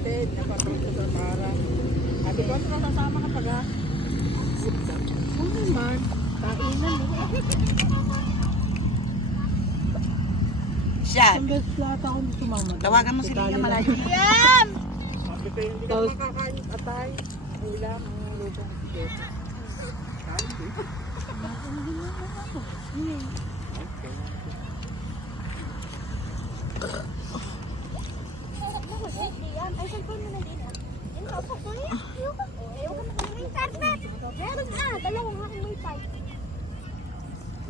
Ted, napapagod sa para. Sabi ko, ano sasama ka pag ha? Ano naman? Kainan eh. Siya. Ang best lahat ako dito mama. Tawagan mo si Lia malayo. Yan! Sabi ko, hindi ka makakain atay. Ulam, ang lutong tiket. Kain din. Ay, cellphone mo na din ah. Yan, kaupo ko yan. Ayoko. Ayoko na kami ng carpet. Meron dalawang aking may pipe.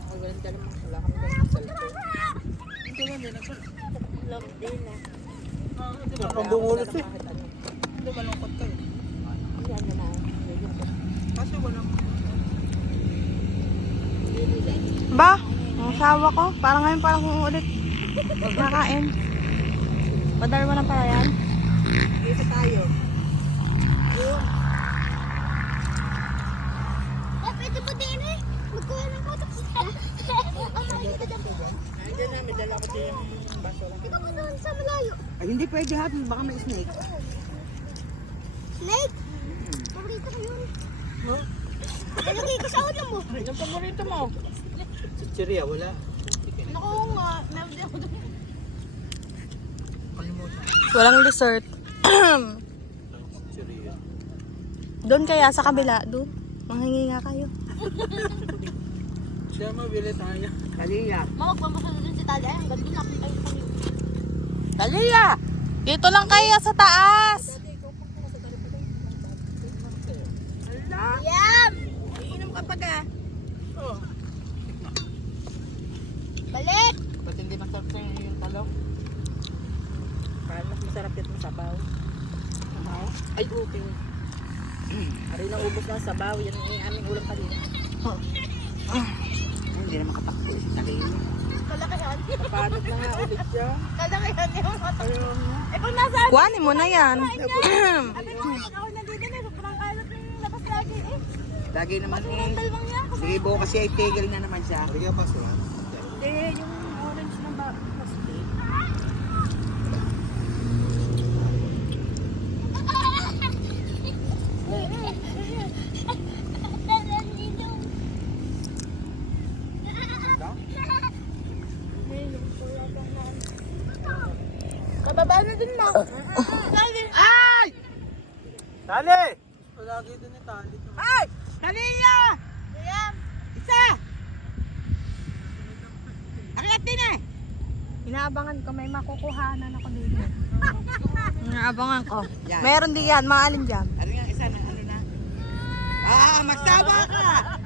Ako wala dala mga wala kami dala ng cellphone. Ito lang din ako. Long day na. Pambungulos eh. Ito malungkot kayo. Yan na na. Kasi walang... Ba? Ang asawa ko. Parang ngayon parang kung ulit nakain. Padar mo na para yan. Dito tayo. Pwede po din eh. Magkuha ng kotak siya. Ang mali ka dyan. Nandiyan na, may dala ko din yung baso lang. Ikaw mo doon sa malayo. Ay, hindi pwede ha. Baka may snake. Snake? Paborito ko yun. Nalagay ko sa ulo mo. Yung paborito mo. Chichiria, wala. Naku nga. Meron din ako doon. Walang dessert. Chichiria. Doon kaya sa kabila. Doon. Manghingi nga kayo. Siya mabili tayo. Kalia. Mama, magpapasal doon si Talia. Ang ganda na kayo sa kanila. Talia! Dito lang kaya sa taas. Yum! Iinom ka pag ah. Oh. Balik! Ba't hindi masarap sa'yo yung talong? Parang mas masarap yung sabaw. Sabaw? Ay, okay. Ari na ubos ng sabaw. Yan ang aming ulam kanina. Ay, hindi na makatakbo. Takihin. Kalakayan. Papanot na nga ulit siya. Kalakayan yung mata. Ayun. Eh pag nasa Kuhanin mo na yan. Sabi ko, ako nandito na. Sobrang kalat na yung labas lagi eh. Lagi naman Ang eh. dalawang niya. Sige, buo kasi ay tigil na naman siya. Sige, paso ha. Hindi, yung orange na ba? Pasti. Kababa na din mo. Ay! Tali! Palagi din ni Tali. Ay! Kalia! Ayan. Isa! Aklat din eh! Inaabangan ko. May makukuhanan ako dito. Inaabangan ko. Yan. Meron din yan. Maalin dyan. Ano nga isa na ano na? Magsawa ka!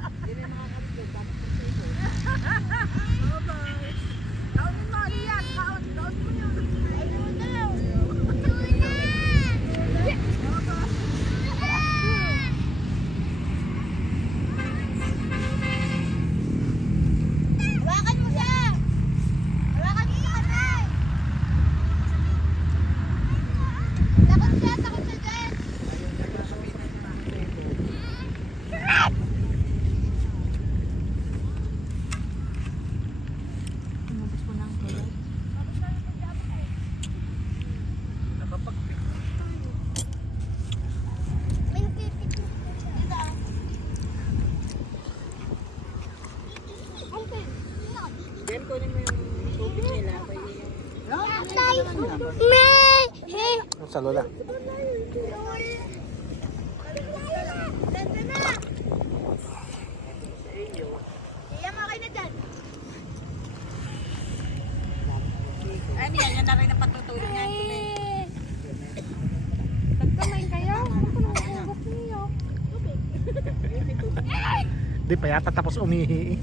Hawakan mo siya. Hawakan mo siya, Tay. Takot siya dyan. May nagpipit. Dito ah. Uncle, Diyan kunin mo yung tubig nila. Tay! May! Sa lola. Ganda na! Iyang okay na dyan. Ano yan? Yan na rin ang patutulog niya. Nagkamay kayo? Ano ko nang nangungok niyo? Di pa yata tapos umihi.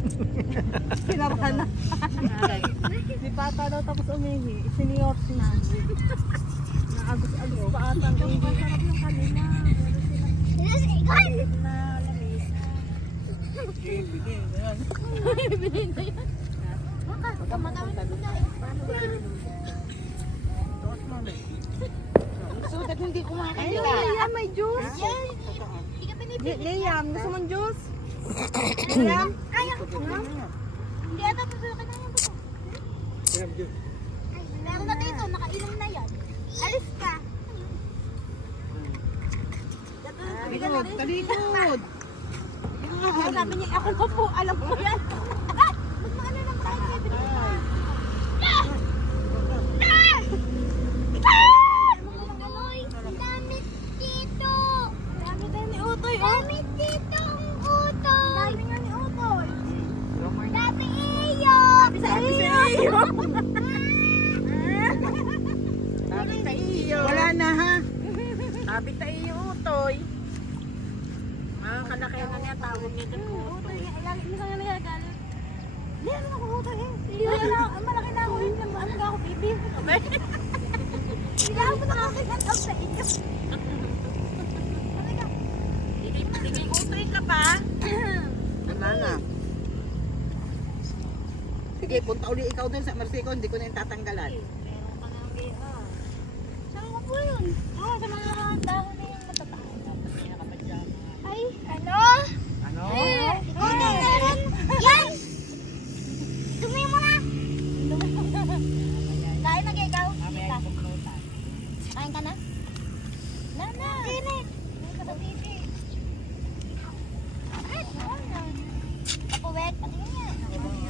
Kinabahan na. Di pa ata daw tapos umihi. Seniority. Naagos-agos pa ata ang ihi. Masarap yung kanina. Sinasigan! Na lamig. Bilhin na yan. Baka, madami na na eh. Paano ba? So that hindi kumakain Ayun, nila. Liam, may juice. Yan! Hindi ka pinipili. Liam, gusto mong juice? Liam! Kaya ko. Hindi ata pa sa'yo kanya yung buto. Meron na dito, nakainom na yan. Alis ka. Talikod, talikod. Sabi niya, ako na po, alam ko yan. Magmaano lang tayo, baby. Damit dito. Damit tayo ni Utoy. Damit dito ang Utoy. Dami nga ni Utoy. Dami iyo. Dami sa iyo. Sabi sa iyo. Wala na ha. Sabi sa iyo, Utoy. Mga kalaki na niya, tawag niya dyan. Utoy, lagi mo kanya nagagalit. Hindi, ano ako Utoy eh. Ang malaki na ako yun. Ano ka ako, baby? Hindi ako nakakaganda sa iyo. Tingin Utoy ka pa. Wala na. Sige, punta uli ikaw dun sa Marsico. Hindi ko na yung tatanggalan. Meron ka ng GR. Saan ko po yun? Sa mga dahon na yung matataas. Ay, ano? Ano? Meron. Yan! Dumi mo na! Kain na ikaw? Kain ka na? Nana! Kain ka sa bibi. Ay, ano? Kapuwet, patingin niya.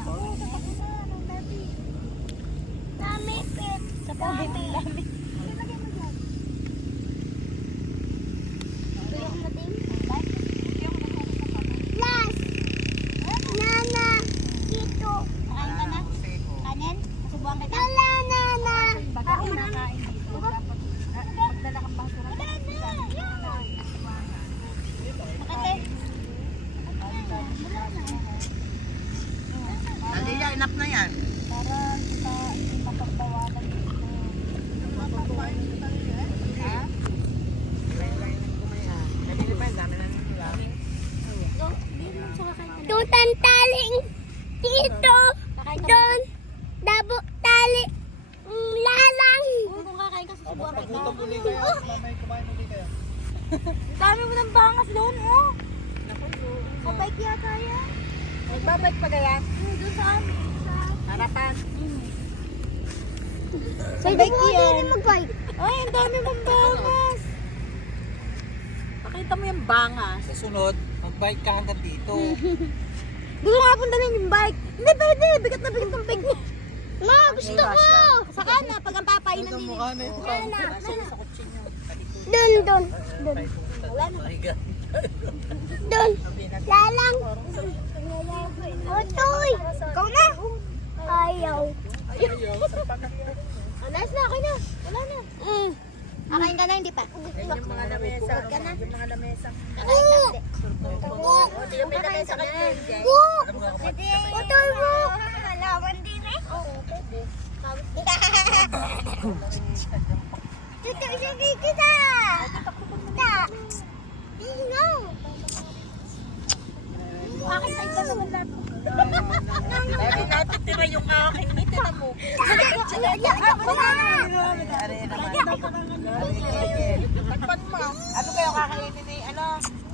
Oo, sa pakita. Anong baby? Dami, pet. Sa puwet, dami. Lagay mo dyan. Tuyok mo din. Last! Nana! Dito! Kain ka na? Kanin? Subuhan kita? Wala, Nana! Baka kinakain dito. Magdala kang basura. Wala na! Yan! Makate? Wala na. Aliyah, enough na yan. Para hindi mapagbawalan dito. Ha? Kanina pa, dami na nila. Tutan taling dito. Doon. Dabo tali. Lalang. Kung kakain ka, susubuan kita. Dami mo ng bangas doon, oh. Kabike yata yan. Magbabike pa kaya? Doon sa amin. Harapan. Sa bike yan. Mag-bike. Ay, ang dami mong bangas. Pakita mo yung bangas. Sa sunod, mag-bike ka hanggang dito. Gusto nga punta lang yung bike. Hindi pwede. Bigat na bigat ang bike niya. Ma, gusto ko. Saka na, pag ang papainan din. Nana. Doon. Wala na. Doon. Lalang. Otoy. Ikaw na. Ayaw. Alas na, okay na. Wala na. Kakain ka na, hindi pa. Yung mga lamesa. Ka na. Yung mga lamesa. Kakain ka na. Hindi yung may lamesa ka dyan. Otoy mo. Lawan din eh. Oo, pwede. Tuto siya kita. Kita. Dino. Akin sa'yo ka naman lahat. Sabi natin, tira yung akin. May tira mo. Takpan mo. Ano kayo kakainin ni,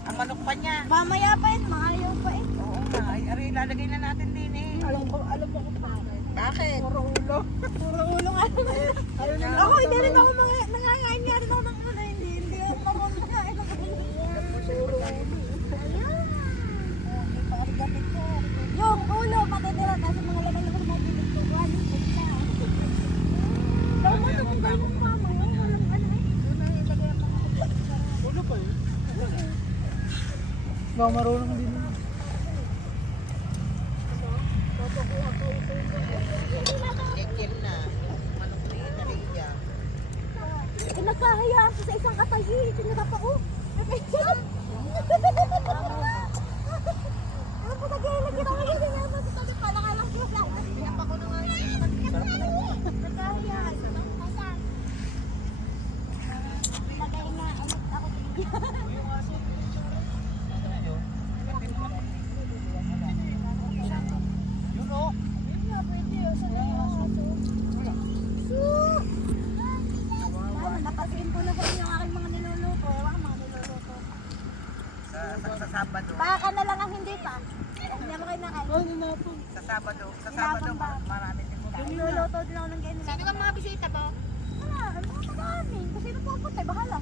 ang manok pa niya? Mamaya pa yun, maayaw pa eh. Oo nga, ay ilalagay na natin din eh. Alam ko kung bakit. Bakit? Puro ulo nga. Ako, hindi rin ako nangangain nga rin ako ng ulo. Hindi ako nangangain ng ulo. Puro ulo. Ayan. Parigamit ko. Yung ulo, matitira kasi mga laman ko mabilis ko. Walang pagka. Daw mo ito kung gano'n mo mama. Walang ano eh. Doon na ilagay ang mga Ulo pa yun. Baka marunong din. Ikim na. Manok na yun, Aliyah. Nagkahayaan ko sa isang katayi. Sinira pa ko. Ano po sa gilid? Kita mo yun. Palakalang sila. Pinapa ko na nga yun. Nagkahayaan. Lagay nga. Ako Yun o. Yun nga, pwede. Saan na yung aso? Napasin ko na sa inyo ang aking mga niluluto. Ewan ka mga niluluto. Sa Sabado. Baka na lang ang hindi pa. Hindi mo kayo nakain. Sa Sabado. Sa Sabado, marami din mo. Niluluto din ako ng ganyan. Sabi ko mga bisita ba? Wala, ano mga taga-amin. Kung sino pupunta, bahala.